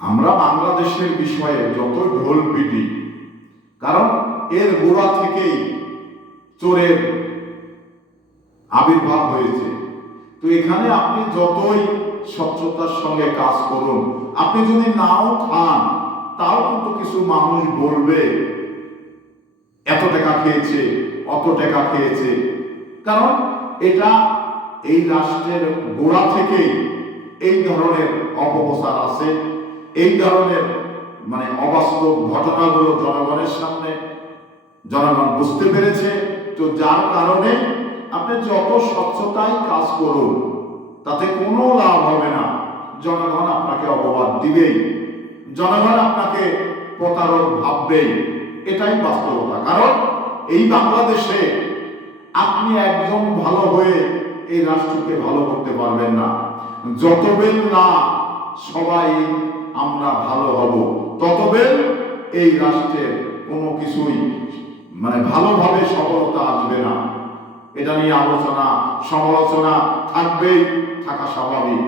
আমরা বাংলাদেশের বিষয়ে যত ঢোল পিটি, কারণ এর গোড়া থেকেই চোরের আবির্ভাব হয়েছে। তো এখানে আপনি যতই স্বচ্ছতার সঙ্গে কাজ করুন, আপনি যদি নাও খান তাও কিন্তু কিছু মানুষ বলবে এত টাকা খেয়েছে, অত টাকা খেয়েছে। কারণ এটা এই রাষ্ট্রের গোড়া থেকেই এই ধরনের অপপ্রচার আছে, এই ধরনের অবাস্তব ঘটনাগুলো জনগণের সামনে জনগণ বুঝতে পেরেছে। তো যার কারণে আপনি যত স্বচ্ছতায় কাজ করুন তাতে কোনো লাভ হবে না। জনগণ আপনাকে অপবাদ দিবেই, জনগণ আপনাকে প্রতারক ভাববেই। এটাই বাস্তবতা। কারণ এই বাংলাদেশে আপনি একজন ভালো হয়ে এই রাষ্ট্রকে ভালো করতে পারবেন না। যতবেল না সবাই আমরা ভালো হব, ততবেল এই রাষ্ট্রের কোনো কিছুই ভালোভাবে সফলতা আসবে না। এটা নিয়ে আলোচনা সমালোচনা থাকবেই, থাকা স্বাভাবিক।